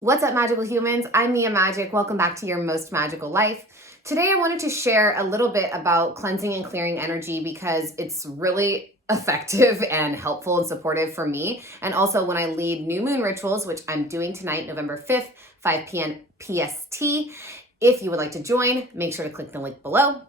What's up, magical humans? I'm Mia Magic. Welcome back to your most magical life. Today, I wanted to share a little bit about cleansing and clearing energy because it's really effective and helpful and supportive for me. And also, when I lead new moon rituals, which I'm doing tonight, November 5th, 5 p.m. PST. If you would like to join, make sure to click the link below.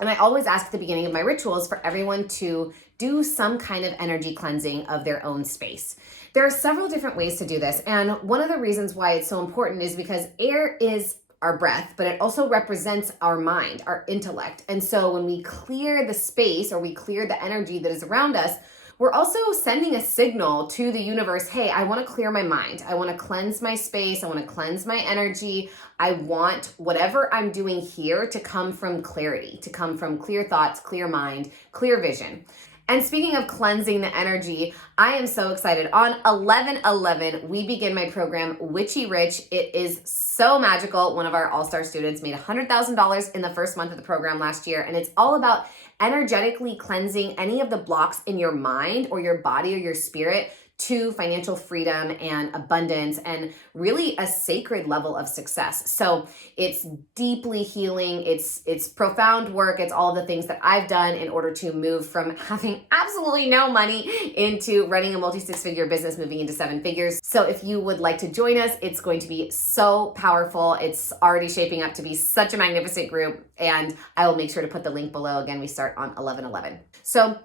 And I always ask at the beginning of my rituals for everyone to do some kind of energy cleansing of their own space. There are several different ways to do this. And one of the reasons why it's so important is because air is our breath, but it also represents our mind, our intellect. And so when we clear the space or we clear the energy that is around us, we're also sending a signal to the universe, hey, I want to clear my mind. I want to cleanse my space. I want to cleanse my energy. I want whatever I'm doing here to come from clarity, to come from clear thoughts, clear mind, clear vision. And speaking of cleansing the energy, I am so excited. On 11/11, we begin my program, Witchy Rich. It is so magical. One of our all-star students made $100,000 in the first month of the program last year, and it's all about energetically cleansing any of the blocks in your mind or your body or your spirit to financial freedom and abundance and really a sacred level of success. So it's deeply healing. It's profound work. It's all the things that I've done in order to move from having absolutely no money into running a multi-six-figure business, moving into seven figures. So if you would like to join us, it's going to be so powerful. It's already shaping up to be such a magnificent group, and I will make sure to put the link below. Again, we start on 11/11. So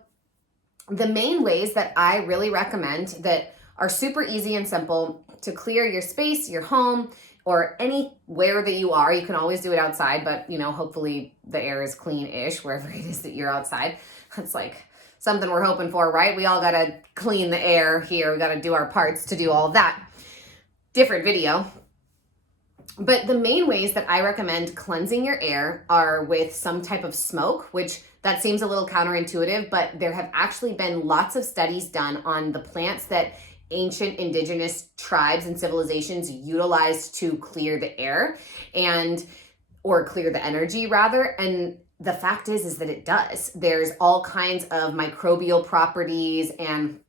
the main ways that I really recommend that are super easy and simple to clear your space, your home, or anywhere that you are. You can always do it outside, but hopefully the air is clean-ish wherever it is that you're outside. That's like something we're hoping for, right? We all gotta clean the air here. We gotta do our parts to do all of that. Different video. But the main ways that I recommend cleansing your air are with some type of smoke, which that seems a little counterintuitive, but there have actually been lots of studies done on the plants that ancient indigenous tribes and civilizations utilized to clear the air or clear the energy rather. And the fact is that it does. There's all kinds of microbial properties and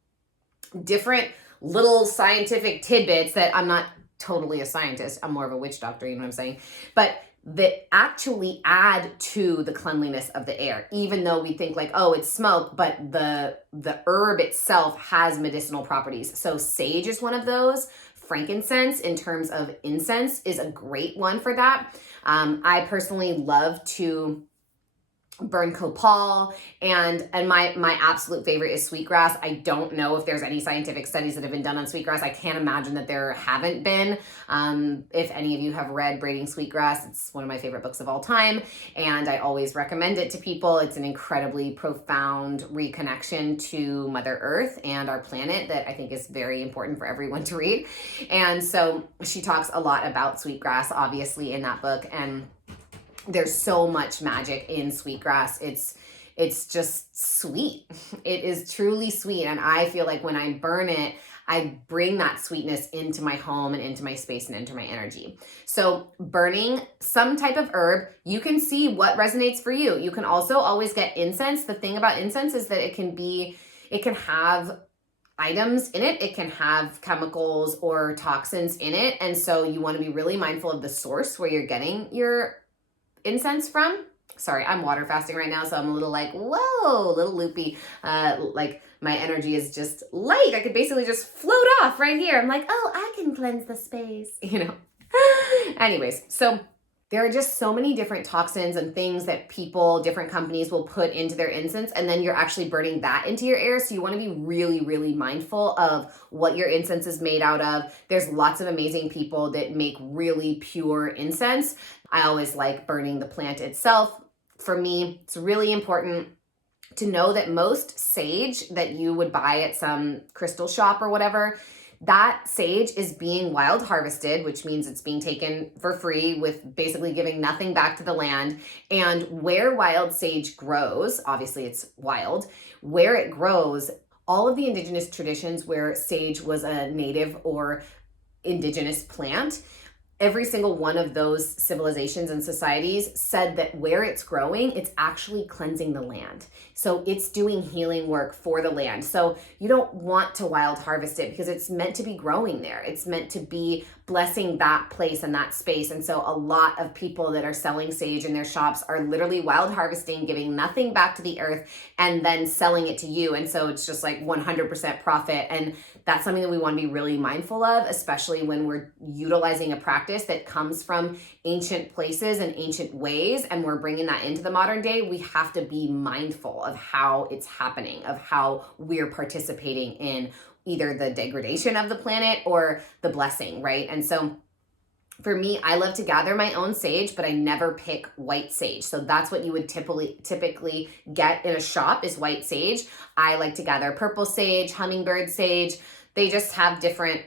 different little scientific tidbits that I'm not totally a scientist. I'm more of a witch doctor, you know what I'm saying? But that actually add to the cleanliness of the air, even though we think like, oh, it's smoke, but the herb itself has medicinal properties. So sage is one of those. Frankincense, in terms of incense, is a great one for that. I personally love to burn copal, and my absolute favorite is sweetgrass. I don't know if there's any scientific studies that have been done on sweetgrass. I can't imagine that there haven't been. If any of you have read Braiding Sweetgrass, it's one of my favorite books of all time, and I always recommend it to people. It's an incredibly profound reconnection to Mother Earth and our planet that I think is very important for everyone to read. And so she talks a lot about sweetgrass, obviously, in that book, and there's so much magic in sweetgrass. It's just sweet. It is truly sweet. And I feel like when I burn it, I bring that sweetness into my home and into my space and into my energy. So burning some type of herb, you can see what resonates for you. You can also always get incense. The thing about incense is that it can have items in it. It can have chemicals or toxins in it. And so you want to be really mindful of the source where you're getting your incense from. Sorry, I'm water fasting right now, so I'm a little like, whoa, a little loopy. Like my energy is just light. I could basically just float off right here. I'm like, oh, I can cleanse the space, Anyways, so there are just so many different toxins and things that different companies will put into their incense, and then you're actually burning that into your air. So you want to be really, really mindful of what your incense is made out of. There's lots of amazing people that make really pure incense. I always like burning the plant itself. For me, it's really important to know that most sage that you would buy at some crystal shop or whatever, that sage is being wild harvested, which means it's being taken for free with basically giving nothing back to the land. And where wild sage grows, obviously it's wild, where it grows, all of the indigenous traditions where sage was a native or indigenous plant, every single one of those civilizations and societies said that where it's growing, it's actually cleansing the land. So it's doing healing work for the land. So you don't want to wild harvest it because it's meant to be growing there. It's meant to be blessing that place and that space. And so a lot of people that are selling sage in their shops are literally wild harvesting, giving nothing back to the earth, and then selling it to you. And so it's just like 100% profit. And that's something that we want to be really mindful of, especially when we're utilizing a practice that comes from ancient places and ancient ways, and we're bringing that into the modern day. We have to be mindful of how it's happening, of how we're participating in either the degradation of the planet or the blessing, right? And so for me, I love to gather my own sage, but I never pick white sage. So that's what you would typically get in a shop, is white sage. I like to gather purple sage, hummingbird sage. They just have different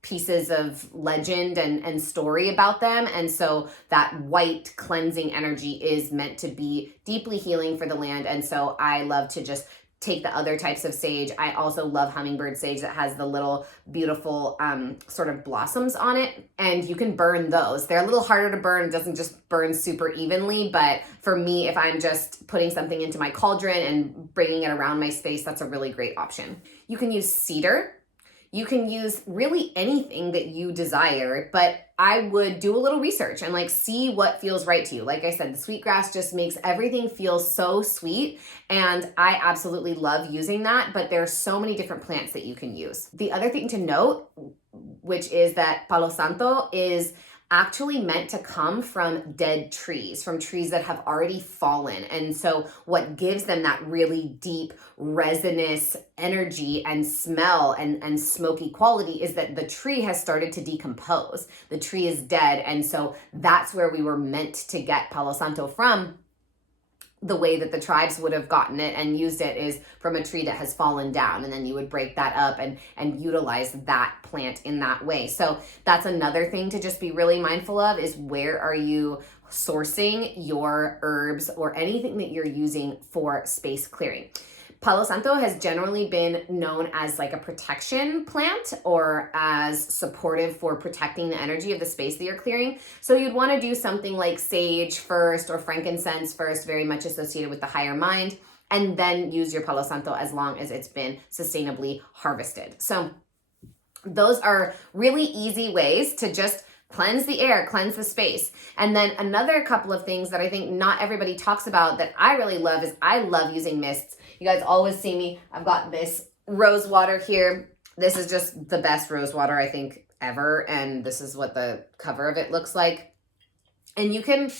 pieces of legend and story about them. And so that white cleansing energy is meant to be deeply healing for the land. And so I love to just take the other types of sage. I also love hummingbird sage that has the little beautiful sort of blossoms on it, and you can burn those. They're a little harder to burn. It doesn't just burn super evenly, but for me, if I'm just putting something into my cauldron and bringing it around my space, that's a really great option. You can use cedar. You can use really anything that you desire, but I would do a little research and like see what feels right to you. Like I said, the sweetgrass just makes everything feel so sweet, and I absolutely love using that, but there are so many different plants that you can use. The other thing to note, which is that Palo Santo is actually meant to come from dead trees, from trees that have already fallen. And so what gives them that really deep resinous energy and smell and smoky quality is that the tree has started to decompose. The tree is dead. And so that's where we were meant to get Palo Santo from. The way that the tribes would have gotten it and used it is from a tree that has fallen down, and then you would break that up and utilize that plant in that way. So that's another thing to just be really mindful of, is where are you sourcing your herbs or anything that you're using for space clearing. Palo Santo has generally been known as like a protection plant, or as supportive for protecting the energy of the space that you're clearing. So you'd want to do something like sage first, or frankincense first, very much associated with the higher mind, and then use your Palo Santo as long as it's been sustainably harvested. So those are really easy ways to just cleanse the air, cleanse the space. And then another couple of things that I think not everybody talks about that I really love is I love using mists. You guys always see me. I've got this rose water here. This is just the best rose water I think ever. And this is what the cover of it looks like. And you can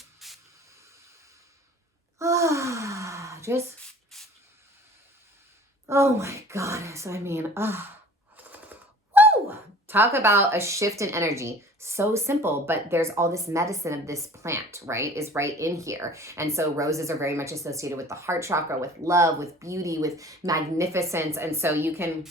just, oh my goodness. I mean, woo! Talk about a shift in energy. So simple, but there's all this medicine of this plant, right, is right in here. And so roses are very much associated with the heart chakra, with love, with beauty, with magnificence. And so you can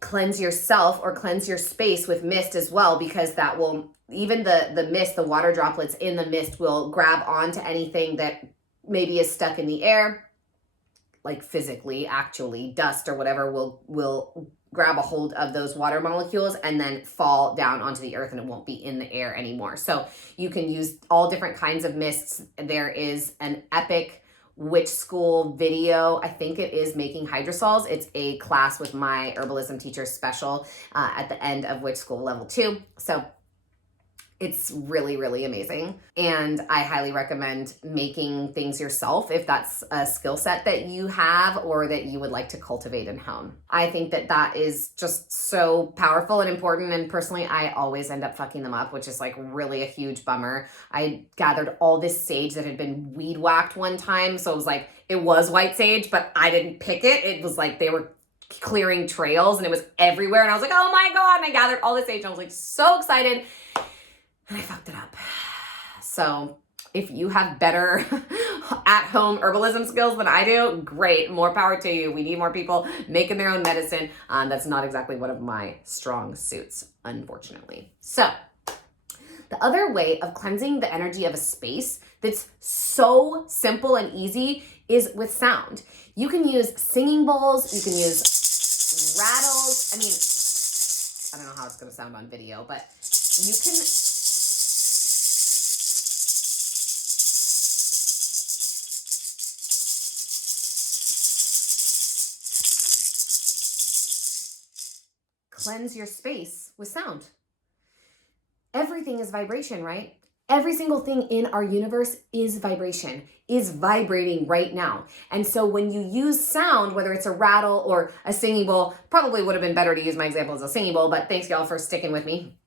cleanse yourself or cleanse your space with mist as well, because that will, even the mist, the water droplets in the mist will grab onto anything that maybe is stuck in the air, like physically, actually, dust or whatever will grab a hold of those water molecules and then fall down onto the earth, and it won't be in the air anymore. So you can use all different kinds of mists. There is an epic witch school video. I think it is making hydrosols. It's a class with my herbalism teacher special at the end of witch school level 2. So it's really, really amazing. And I highly recommend making things yourself if that's a skill set that you have or that you would like to cultivate and hone. I think that that is just so powerful and important. And personally, I always end up fucking them up, which is like really a huge bummer. I gathered all this sage that had been weed whacked one time. So it was like, it was white sage, but I didn't pick it. It was like they were clearing trails and it was everywhere. And I was like, oh my God. And I gathered all this sage and I was like so excited. And I fucked it up. So if you have better at-home herbalism skills than I do, great, more power to you. We need more people making their own medicine. That's not exactly one of my strong suits, unfortunately. So the other way of cleansing the energy of a space that's so simple and easy is with sound. You can use singing bowls, you can use rattles. I mean, I don't know how it's gonna sound on video, but you can cleanse your space with sound. Everything is vibration, right? Every single thing in our universe is vibration, is vibrating right now. And so when you use sound, whether it's a rattle or a singing bowl, probably would have been better to use my example as a singing bowl, but thanks y'all for sticking with me.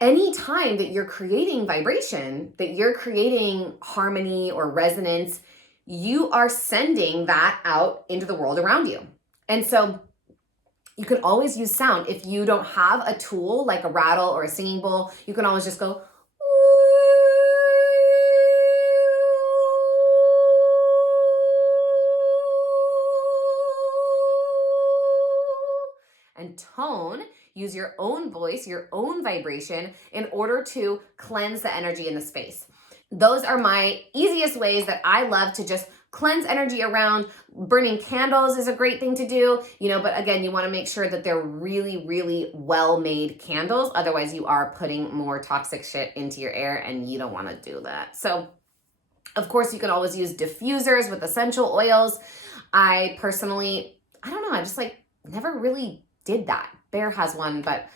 Anytime that you're creating vibration, that you're creating harmony or resonance, you are sending that out into the world around you. And so you can always use sound. If you don't have a tool like a rattle or a singing bowl, you can always just go, and tone, use your own voice, your own vibration in order to cleanse the energy in the space. Those are my easiest ways that I love to just cleanse energy around. Burning candles is a great thing to do, but again, you want to make sure that they're really, really well-made candles. Otherwise, you are putting more toxic shit into your air and you don't want to do that. So, of course, you can always use diffusers with essential oils. I personally, I don't know, I just never really did that. Bear has one, but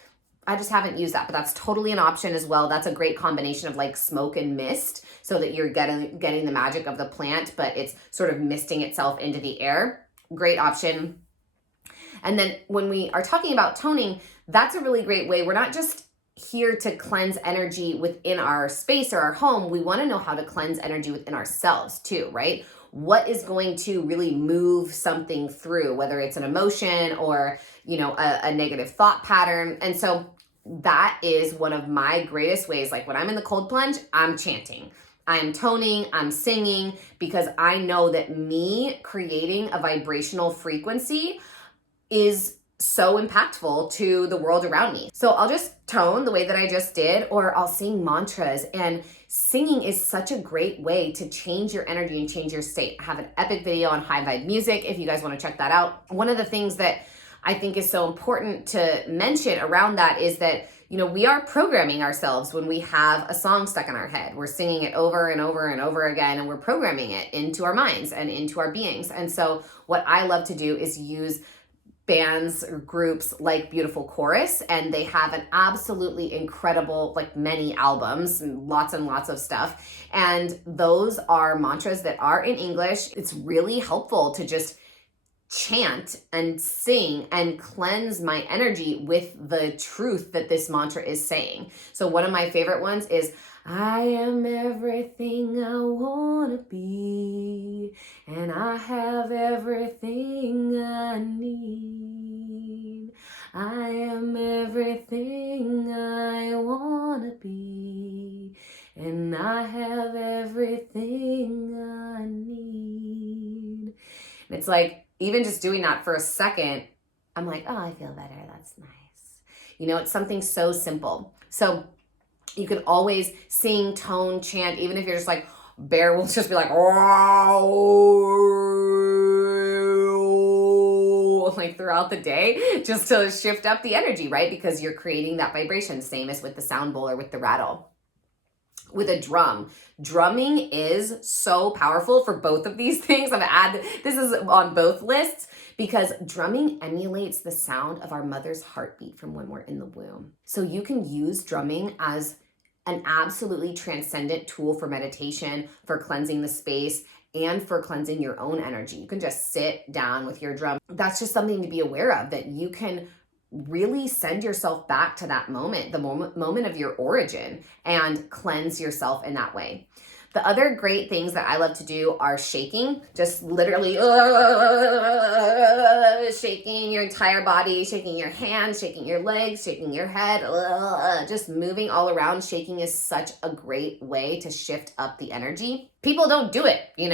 I just haven't used that, but that's totally an option as well. That's a great combination of smoke and mist so that you're getting the magic of the plant, but it's sort of misting itself into the air. Great option. And then when we are talking about toning, that's a really great way. We're not just here to cleanse energy within our space or our home. We want to know how to cleanse energy within ourselves too, right? What is going to really move something through, whether it's an emotion or, a negative thought pattern. And so that is one of my greatest ways. When I'm in the cold plunge, I'm chanting, I'm toning, I'm singing, because I know that me creating a vibrational frequency is so impactful to the world around me. So I'll just tone the way that I just did, or I'll sing mantras. And singing is such a great way to change your energy and change your state. I have an epic video on high vibe music if you guys want to check that out. One of the things that I think is so important to mention around that is that, we are programming ourselves when we have a song stuck in our head. We're singing it over and over and over again, and we're programming it into our minds and into our beings. And so what I love to do is use bands or groups like Beautiful Chorus, and they have an absolutely incredible, many albums and lots of stuff. And those are mantras that are in English. It's really helpful to just chant and sing and cleanse my energy with the truth that this mantra is saying. So one of my favorite ones is, I am everything I want to be, and I have everything I need. I am everything I want to be, and I have everything I need. And it's even just doing that for a second, I'm like, oh, I feel better. That's nice. It's something so simple. So you can always sing, tone, chant, even if you're just Bear will just be oh, throughout the day, just to shift up the energy, right? Because you're creating that vibration, same as with the sound bowl or with the rattle. With a drum. Drumming is so powerful for both of these things. This is on both lists because drumming emulates the sound of our mother's heartbeat from when we're in the womb. So you can use drumming as an absolutely transcendent tool for meditation, for cleansing the space, and for cleansing your own energy. You can just sit down with your drum. That's just something to be aware of, that you can really send yourself back to that moment, the moment of your origin, and cleanse yourself in that way. The other great things that I love to do are shaking, just literally shaking your entire body, shaking your hands, shaking your legs, shaking your head, just moving all around. Shaking is such a great way to shift up the energy. People don't do it, you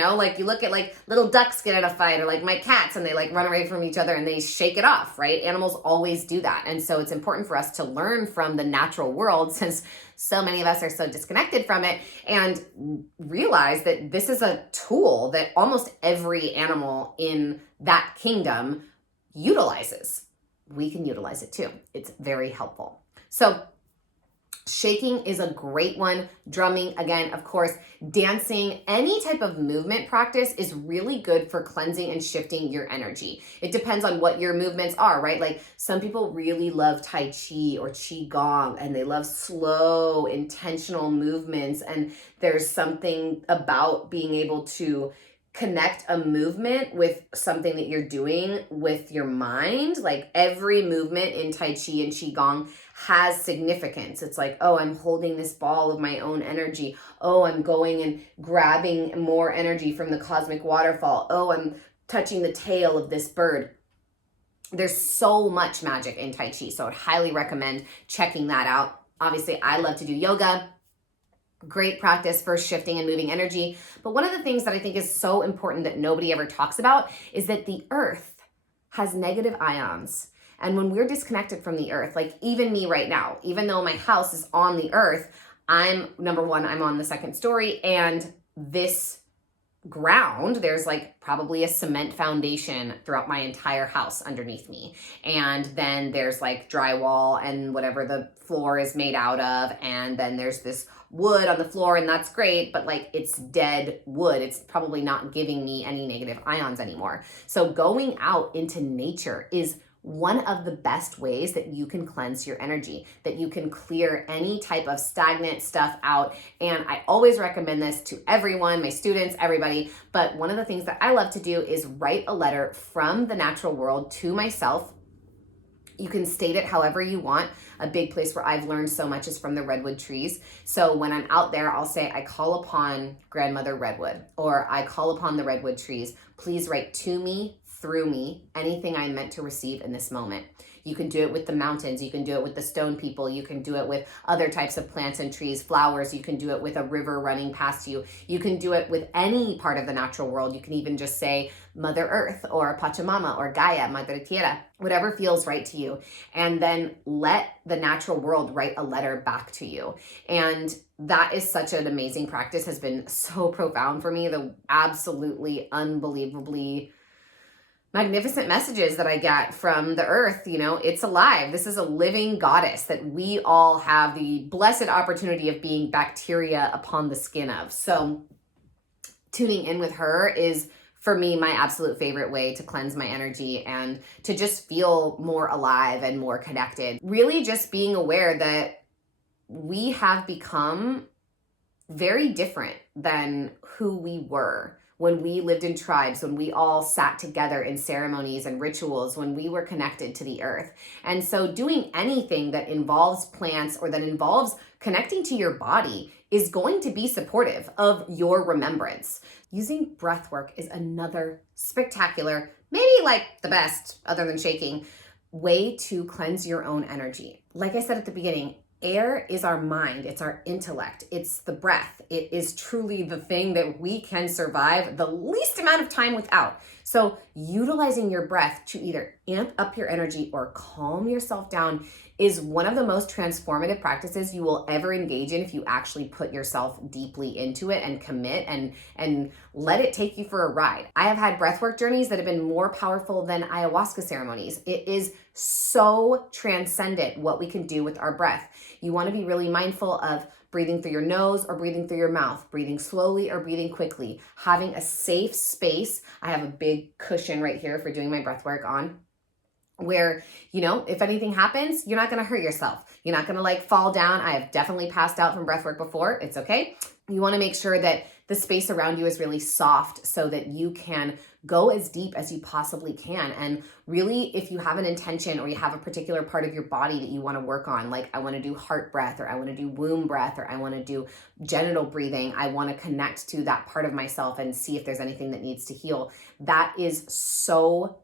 look at little ducks get in a fight, or my cats, and they run away from each other and they shake it off, right? Animals always do that. And so it's important for us to learn from the natural world, since so many of us are so disconnected from it, and realize that this is a tool that almost every animal in that kingdom utilizes. We can utilize it too. It's very helpful. So Shaking is a great one. Drumming, again, of course. Dancing, any type of movement practice is really good for cleansing and shifting your energy. It depends on what your movements are, right? Like some people really love Tai Chi or Qi Gong, and they love slow, intentional movements. And there's something about being able to connect a movement with something that you're doing with your mind. Like every movement in Tai Chi and Qigong has significance. It's like, oh, I'm holding this ball of my own energy. Oh, I'm going and grabbing more energy from the cosmic waterfall. Oh, I'm touching the tail of this bird. There's so much magic in Tai Chi, so I'd highly recommend checking that out. Obviously, I love to do yoga. Great practice for shifting and moving energy. But one of the things that I think is so important that nobody ever talks about is that the earth has negative ions. And when we're disconnected from the earth, like even me right now, even though my house is on the earth, I'm number one, I'm on the second story, and this ground, there's like probably a cement foundation throughout my entire house underneath me. And then there's like drywall and whatever the floor is made out of. And then there's this wood on the floor, and that's great, but like it's dead wood. It's probably not giving me any negative ions anymore. So going out into nature is one of the best ways that you can cleanse your energy, that you can clear any type of stagnant stuff out. And I always recommend this to everyone, my students, everybody. But one of the things that I love to do is write a letter from the natural world to myself. You can state it however you want. A big place where I've learned so much is from the redwood trees. So when I'm out there, I'll say, I call upon grandmother redwood, or I call upon the redwood trees. Please write to me, through me, anything I'm meant to receive in this moment. You can do it with the mountains. You can do it with the stone people. You can do it with other types of plants and trees, flowers. You can do it with a river running past you. You can do it with any part of the natural world. You can even just say Mother Earth or Pachamama or Gaia, Madre Tierra, whatever feels right to you. And then let the natural world write a letter back to you. And that is such an amazing practice, has been so profound for me. The absolutely unbelievably magnificent messages that I get from the earth, it's alive. This is a living goddess that we all have the blessed opportunity of being bacteria upon the skin of. So tuning in with her is, for me, my absolute favorite way to cleanse my energy and to just feel more alive and more connected. Really just being aware that we have become very different than who we were when we lived in tribes, when we all sat together in ceremonies and rituals, when we were connected to the earth. And so doing anything that involves plants or that involves connecting to your body is going to be supportive of your remembrance. Using breath work is another spectacular, maybe like the best, other than shaking, way to cleanse your own energy. Like I said at the beginning, air is our mind, it's our intellect, it's the breath. It is truly the thing that we can survive the least amount of time without. So utilizing your breath to either amp up your energy or calm yourself down is one of the most transformative practices you will ever engage in if you actually put yourself deeply into it and commit and let it take you for a ride. I have had breathwork journeys that have been more powerful than ayahuasca ceremonies. It is so transcendent what we can do with our breath. You want to be really mindful of breathing through your nose or breathing through your mouth, breathing slowly or breathing quickly, having a safe space. I have a big cushion right here for doing my breath work on, where, if anything happens, you're not going to hurt yourself. You're not going to fall down. I have definitely passed out from breath work before. It's okay. You want to make sure that the space around you is really soft so that you can go as deep as you possibly can. And really, if you have an intention or you have a particular part of your body that you want to work on, like I want to do heart breath, or I want to do womb breath, or I want to do genital breathing, I want to connect to that part of myself and see if there's anything that needs to heal. That is so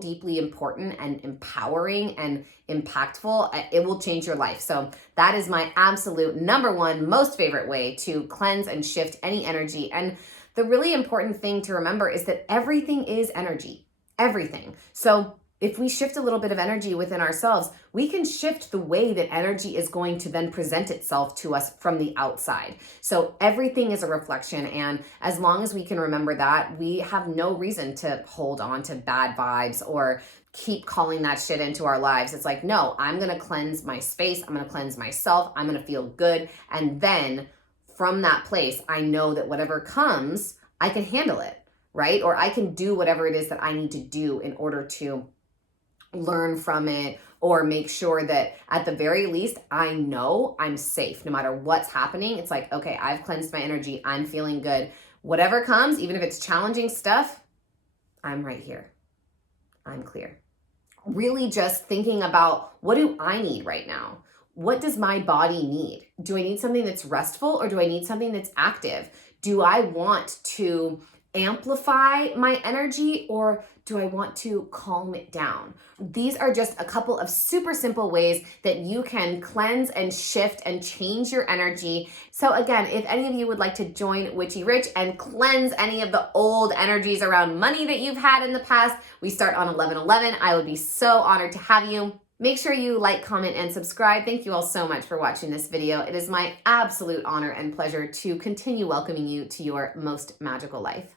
deeply important and empowering and impactful. It will change your life. So that is my absolute number one most favorite way to cleanse and shift any energy. And the really important thing to remember is that everything is energy, everything. So if we shift a little bit of energy within ourselves, we can shift the way that energy is going to then present itself to us from the outside. So everything is a reflection. And as long as we can remember that, we have no reason to hold on to bad vibes or keep calling that shit into our lives. It's like, no, I'm going to cleanse my space. I'm going to cleanse myself. I'm going to feel good. And then from that place, I know that whatever comes, I can handle it, right? Or I can do whatever it is that I need to do in order to learn from it, or make sure that at the very least, I know I'm safe no matter what's happening. It's like, okay, I've cleansed my energy. I'm feeling good. Whatever comes, even if it's challenging stuff, I'm right here. I'm clear. Really just thinking about, what do I need right now? What does my body need? Do I need something that's restful, or do I need something that's active? Do I want to amplify my energy, or do I want to calm it down? These are just a couple of super simple ways that you can cleanse and shift and change your energy. So again, if any of you would like to join Witchy Rich and cleanse any of the old energies around money that you've had in the past, we start on 11/11. I would be so honored to have you. Make sure you like, comment, and subscribe. Thank you all so much for watching this video. It is my absolute honor and pleasure to continue welcoming you to your most magical life.